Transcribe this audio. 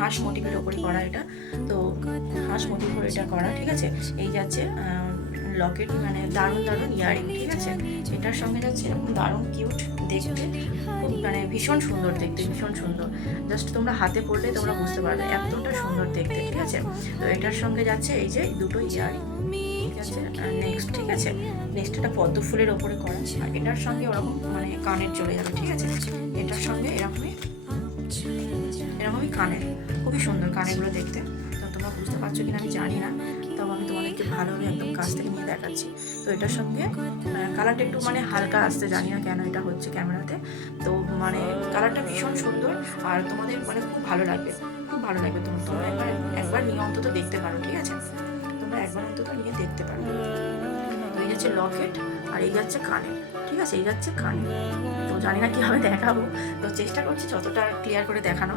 হাঁস মোটিভের ওপরে করা এটা, তো হাঁস মোটিভ করে এটা করা, ঠিক আছে। এই যাচ্ছে লকেট, মানে দারুণ দারুণ ইয়ারিং, ঠিক আছে। এটার সঙ্গে যাচ্ছে এরকম দারুণ কিউট দেখতে, খুব মানে ভীষণ সুন্দর দেখতে, ভীষণ সুন্দর। জাস্ট তোমরা হাতে পড়লে তোমরা বুঝতে পারবে এতটা সুন্দর দেখতে, ঠিক আছে। তো এটার সঙ্গে যাচ্ছে এই যে দুটো ইয়ারিং, ঠিক আছে। নেক্সট, ঠিক আছে, নেক্সট এটা পদ্ম ফুলের ওপরে করা, আর এটার সঙ্গে ওরকম মানে কানের চলে যাবে, ঠিক আছে। এটার সঙ্গে এরকমই এরকমই কানের, খুবই সুন্দর কানেরগুলো দেখতে। তো তোমরা বুঝতে পারছো কিনা আমি জানি না, তবে আমি তোমাদেরকে ভালোভাবে একদম কাছ থেকে নিয়ে দেখাচ্ছি। তো এটার সঙ্গে কালারটা একটু মানে হালকা আসতে, জানি না কেন এটা হচ্ছে ক্যামেরাতে। তো মানে কালারটা ভীষণ সুন্দর, আর তোমাদের মানে খুব ভালো লাগবে, খুব ভালো লাগবে। তোমরা একবার একবার নিয়ে অন্তত দেখতে পারো, ঠিক আছে। তোমরা একবার অন্তত নিয়ে দেখতে পারো। তো এই যাচ্ছে লকেট, আর এই যাচ্ছে কানের, ঠিক আছে, এই যাচ্ছে কানের। তো জানি না কীভাবে দেখাবো, তো চেষ্টা করছি যতটা ক্লিয়ার করে দেখানো।